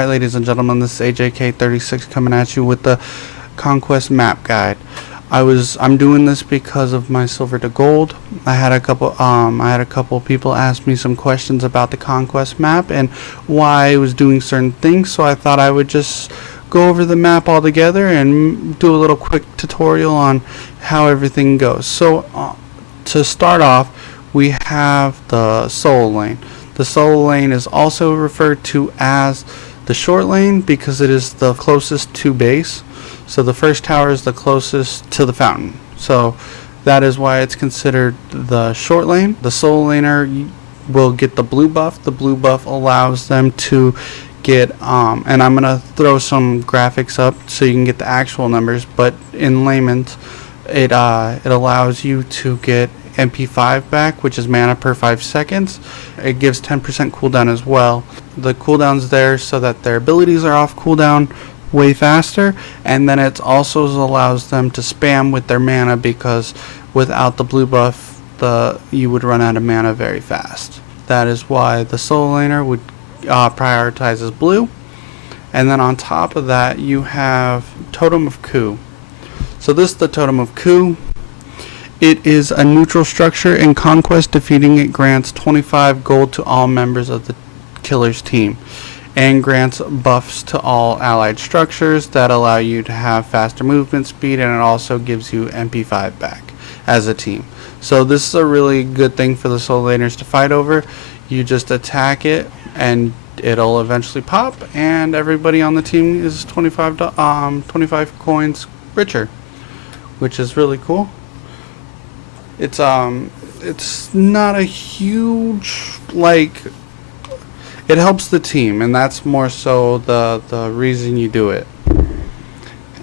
Alright, ladies and gentlemen, this is AJK36 coming at you with the Conquest Map Guide. I'm doing this because of my silver to gold. I had a couple people ask me some questions about the Conquest map and why I was doing certain things, so I thought I would just go over the map all together and do a little quick tutorial on how everything goes. So to start off, we have the solo lane. The solo lane is also referred to as the short lane because it is the closest to base. So the first tower is the closest to the fountain. So that is why it's considered the short lane. The solo laner will get the blue buff. The blue buff allows them to get and I'm gonna throw some graphics up so you can get the actual numbers, but in layman's it allows you to get MP5 back, which is mana per 5 seconds. It gives 10% cooldown as well. The cooldown's there so that their abilities are off cooldown way faster, and then it also allows them to spam with their mana, because without the blue buff you would run out of mana very fast. That is why the solo laner would prioritizes blue. And then on top of that you have Totem of Ku. So this is the Totem of Ku. It is a neutral structure. In Conquest, defeating it grants 25 gold to all members of the killer's team, and grants buffs to all allied structures that allow you to have faster movement speed, and it also gives you MP5 back as a team. So this is a really good thing for the solo laners to fight over. You just attack it and it'll eventually pop, and everybody on the team is 25 coins richer, which is really cool. It's not a huge, like, it helps the team, and that's more so the reason you do it.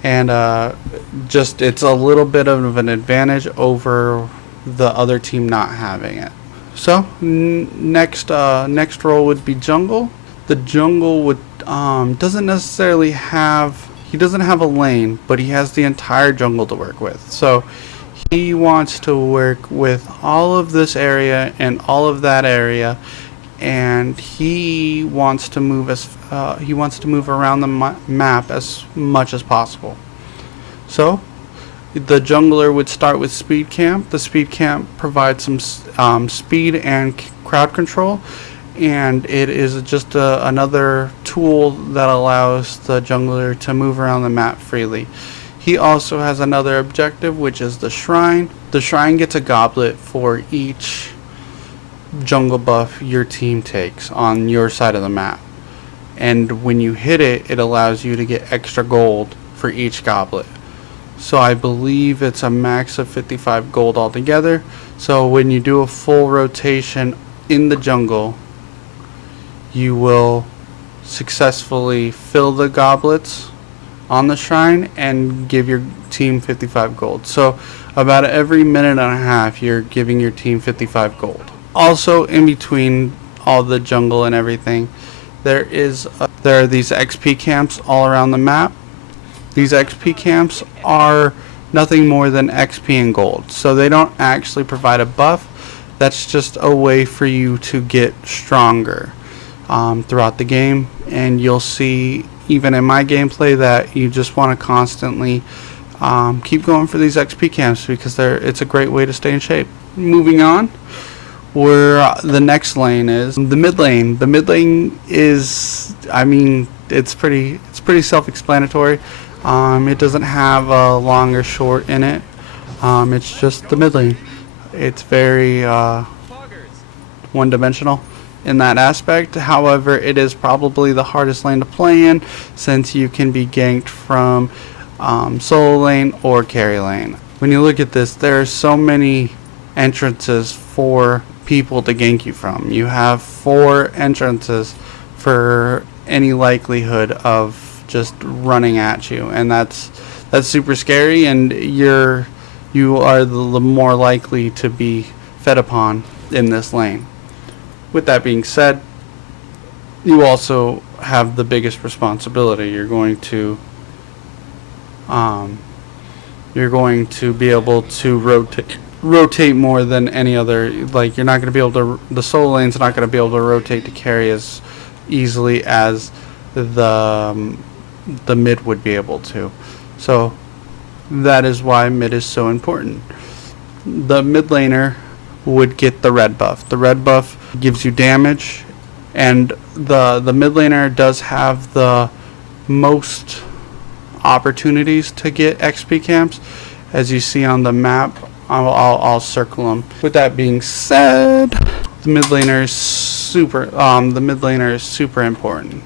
And just it's a little bit of an advantage over the other team not having it. So next role would be jungle. The jungle would doesn't necessarily have, he doesn't have a lane, but he has the entire jungle to work with. So he wants to work with all of this area and all of that area, and he wants to move around the map as much as possible. So the jungler would start with speed camp. The speed camp provides some speed and crowd control, and it is just another tool that allows the jungler to move around the map freely. He also has another objective, which is the shrine. The shrine gets a goblet for each jungle buff your team takes on your side of the map, and when you hit it, it allows you to get extra gold for each goblet. So I believe it's a max of 55 gold altogether. So when you do a full rotation in the jungle, you will successfully fill the goblets on the shrine and give your team 55 gold. So about every minute and a half you're giving your team 55 gold. Also, in between all the jungle and everything, there are these XP camps all around the map. These XP camps are nothing more than XP and gold, so they don't actually provide a buff. That's just a way for you to get stronger throughout the game, and you'll see even in my gameplay that you just want to constantly keep going for these XP camps, because it's a great way to stay in shape. Moving on, where the next lane is the mid lane. The mid lane is, I mean, it's pretty self-explanatory. It doesn't have a long or short in it. It's just the mid lane. It's very one-dimensional in that aspect. However, it is probably the hardest lane to play in, since you can be ganked from solo lane or carry lane. When you look at this, there are so many entrances for people to gank you from. You have 4 entrances for any likelihood of just running at you, and that's super scary, and you are the more likely to be fed upon in this lane. With that being said, you also have the biggest responsibility. You're going to be able to rotate more than any other. Like, you're not going to be able to, the solo lane's not going to be able to rotate to carry as easily as the the mid would be able to. So that is why mid is so important. The mid laner would get the red buff. The red buff gives you damage, and the mid laner does have the most opportunities to get XP camps, as you see on the map. I'll circle them. With that being said, the mid laner is super important.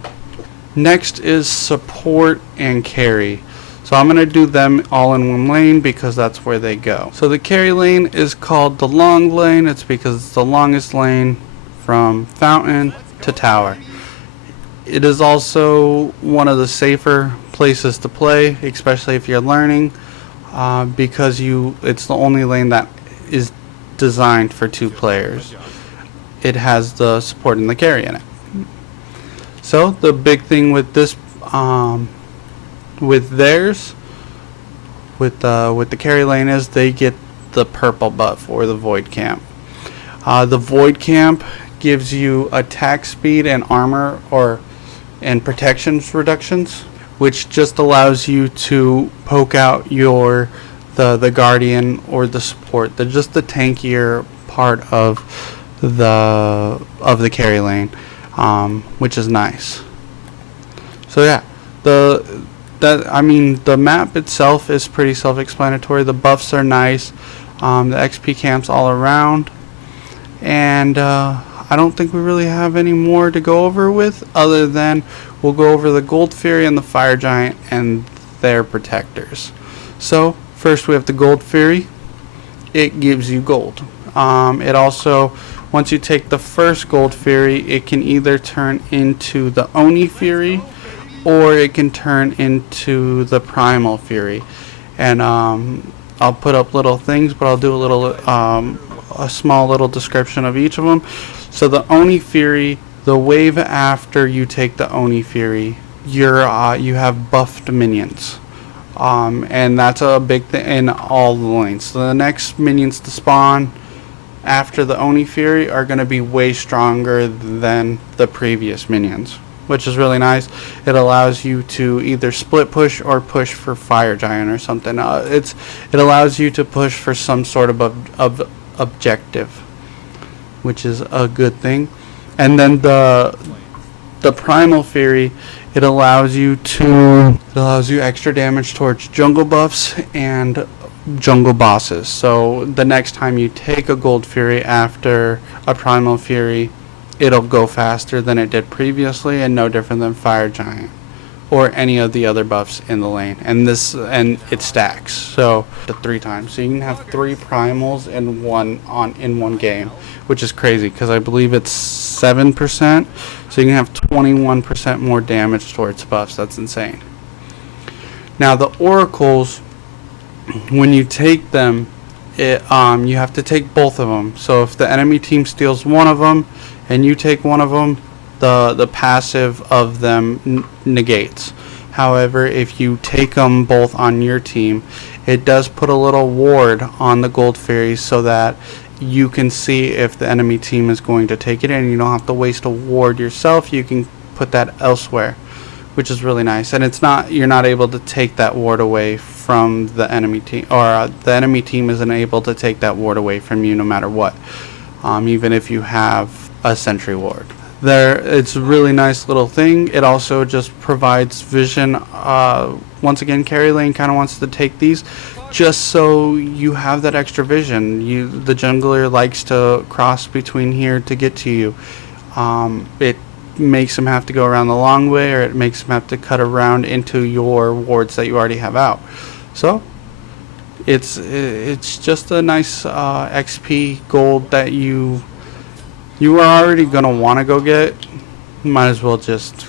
Next is support and carry. So I'm going to do them all in one lane because that's where they go. So the carry lane is called the long lane. It's because it's the longest lane from fountain to tower. It is also one of the safer places to play, especially if you're learning, because it's the only lane that is designed for 2 players. It has the support and the carry in it. So the big thing with this, with the carry lane is they get the purple buff, or the void camp. The void camp gives you attack speed and armor and protections reductions, which just allows you to poke out the guardian or the support, just the tankier part of the carry lane, which is nice. So yeah, the map itself is pretty self-explanatory. The buffs are nice, the XP camps all around, and I don't think we really have any more to go over with, other than we'll go over the Gold Fury and the Fire Giant and their protectors. So first we have the Gold Fury. It gives you gold. It also, once you take the first Gold Fury, it can either turn into the Oni Fury, or it can turn into the Primal Fury. And I'll put up little things, but I'll do a small little description of each of them. So the Oni Fury, the wave after you take the Oni Fury, you have buffed minions. And that's a big thing in all the lanes. So the next minions to spawn after the Oni Fury are going to be way stronger than the previous minions, which is really nice. It allows you to either split push or push for Fire Giant or something. It allows you to push for some sort of objective, which is a good thing. And then the Primal Fury, it allows you extra damage towards jungle buffs and jungle bosses. So the next time you take a Gold Fury after a Primal Fury, it'll go faster than it did previously, and no different than Fire Giant or any of the other buffs in the lane. And it stacks, so to 3 times. So you can have 3 primals in one game, which is crazy because I believe it's 7%. So you can have 21% more damage towards buffs. That's insane. Now the oracles, when you take them, you have to take both of them. So if the enemy team steals one of them and you take one of them, the passive of them negates. However, if you take them both on your team, it does put a little ward on the Gold Fury so that you can see if the enemy team is going to take it, and you don't have to waste a ward yourself. You can put that elsewhere, which is really nice. And you're not able to take that ward away from the enemy team, or the enemy team isn't able to take that ward away from you no matter what, even if you have a sentry ward. It's a really nice little thing. It also just provides vision. Once again, carry lane kind of wants to take these just so you have that extra vision. The jungler likes to cross between here to get to you. It makes him have to go around the long way, or it makes him have to cut around into your wards that you already have out. So it's just a nice XP gold that you are already going to want to go get. Might as well just,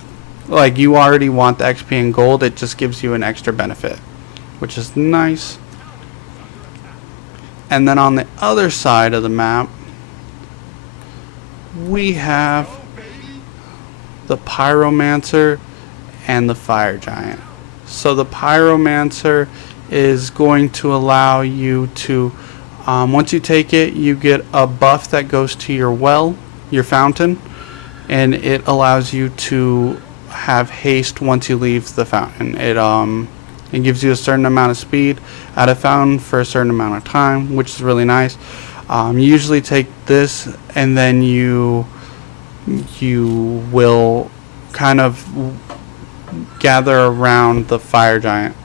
you already want the XP and gold. It just gives you an extra benefit, which is nice. And then on the other side of the map, we have the Pyromancer and the Fire Giant. So the Pyromancer is going to allow you to, once you take it, you get a buff that goes to your well, your fountain, and it allows you to have haste once you leave the fountain. It gives you a certain amount of speed at a fountain for a certain amount of time, which is really nice. You usually take this, and then you will kind of gather around the fire giant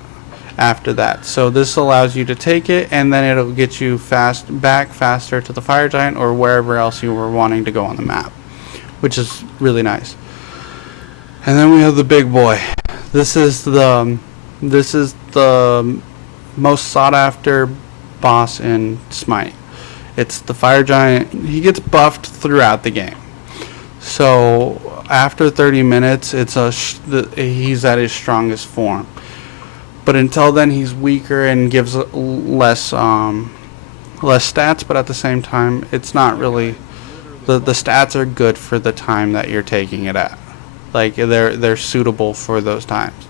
after that. So this allows you to take it, and then it'll get you back faster to the fire giant or wherever else you were wanting to go on the map, which is really nice. And then we have the big boy. This is the most sought after boss in Smite. It's the fire giant. He gets buffed throughout the game. So after 30 minutes, he's at his strongest form. But until then, he's weaker and gives less stats. But at the same time, it's not really the stats are good for the time that you're taking it at. Like they're suitable for those times.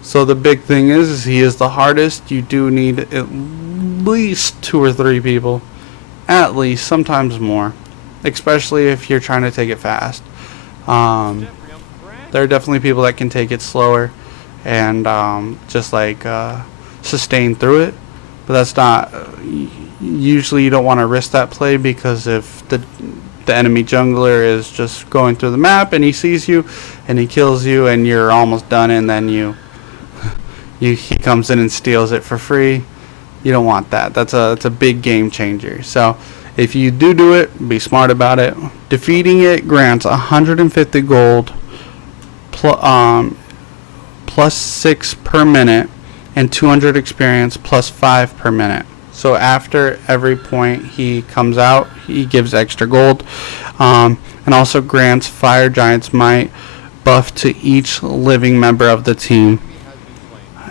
So the big thing is he is the hardest. You do need at least 2 or 3 people, at least, sometimes more, especially if you're trying to take it fast. There are definitely people that can take it slower and just like sustain through it, but that's not usually. You don't want to risk that play, because if the enemy jungler is just going through the map and he sees you and he kills you and you're almost done, and then he comes in and steals it for free, you don't want that. That's a big game changer. So if you do it, be smart about it. Defeating it grants 150 gold plus 6 per minute, and 200 experience plus 5 per minute. So after every point he comes out, he gives extra gold, and also grants Fire Giant's Might buff to each living member of the team.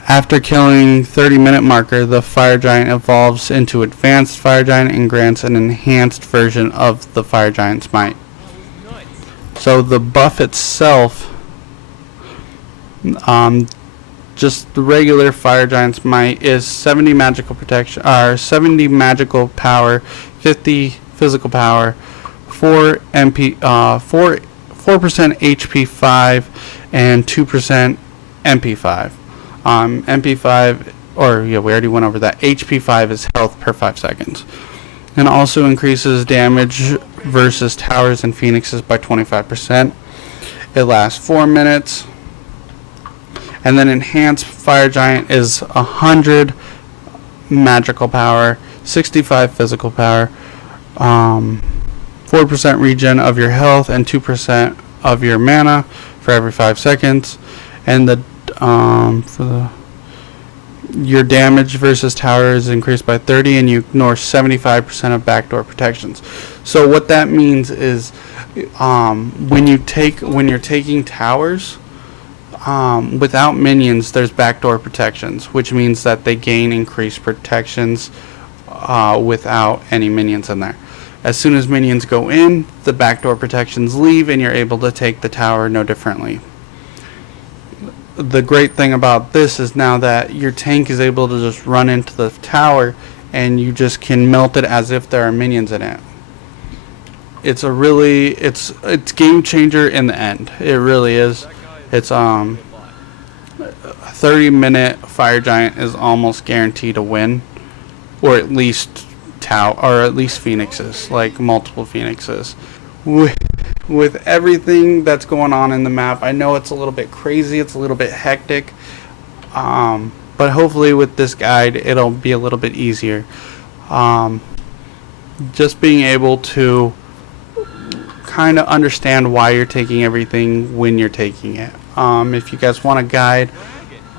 After killing 30-minute marker, the Fire Giant evolves into Advanced Fire Giant and grants an enhanced version of the Fire Giant's Might. So the buff itself, just the regular Fire Giant's Might, is 70 magical protection, 70 magical power, 50 physical power, 4 4% HP 5, and 2% MP 5. MP 5, or yeah, we already went over that. HP 5 is health per 5 seconds, and also increases damage versus towers and phoenixes by 25%. It lasts 4 minutes. And then enhanced Fire Giant is 100 magical power, 65 physical power, 4% regen of your health, and 2% of your mana for every 5 seconds. And your damage versus tower is increased by 30, and you ignore 75% of backdoor protections. So what that means is, when you're taking towers, without minions, there's backdoor protections, which means that they gain increased protections without any minions in there. As soon as minions go in, the backdoor protections leave, and you're able to take the tower no differently. The great thing about this is now that your tank is able to just run into the tower, and you just can melt it as if there are minions in it. It's game changer in the end. It really is. It's 30-minute Fire Giant is almost guaranteed to win, or at least phoenixes, like multiple phoenixes. With everything that's going on in the map, I know it's a little bit crazy, it's a little bit hectic, but hopefully with this guide it'll be a little bit easier. Just being able to kind of understand why you're taking everything when you're taking it. If you guys want a guide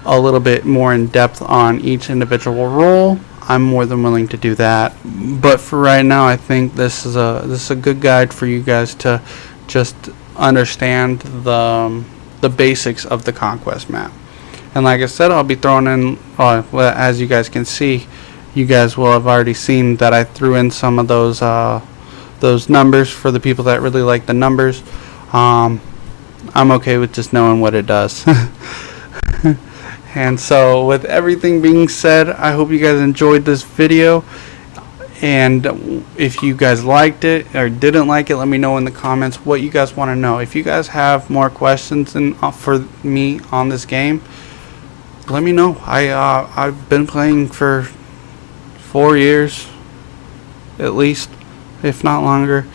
a little bit more in depth on each individual role, I'm more than willing to do that. But for right now, I think this is a good guide for you guys to just understand the basics of the Conquest map. And like I said, I'll be throwing in, as you guys can see, you guys will have already seen that I threw in some of those numbers for the people that really like the numbers. I'm okay with just knowing what it does. And so with everything being said, I hope you guys enjoyed this video. And if you guys liked it or didn't like it, let me know in the comments what you guys want to know. If you guys have more questions for me on this game, let me know. I've been playing for 4 years at least, if not longer.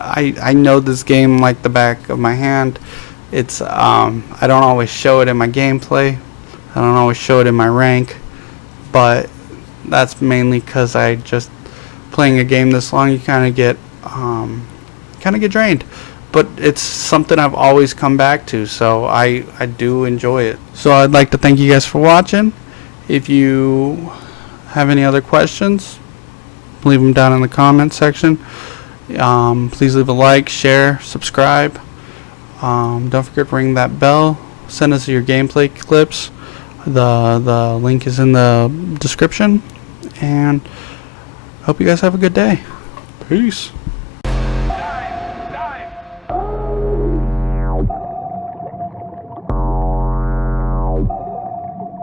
I know this game like the back of my hand. It's I don't always show it in my gameplay. I don't always show it in my rank, but that's mainly because I just playing a game this long, you kind of get drained. But it's something I've always come back to, so I do enjoy it. So I'd like to thank you guys for watching. If you have any other questions, leave them down in the comments section. Please leave a like, share, subscribe. Don't forget to ring that bell. Send us your gameplay clips. The link is in the description. And hope you guys have a good day. Peace.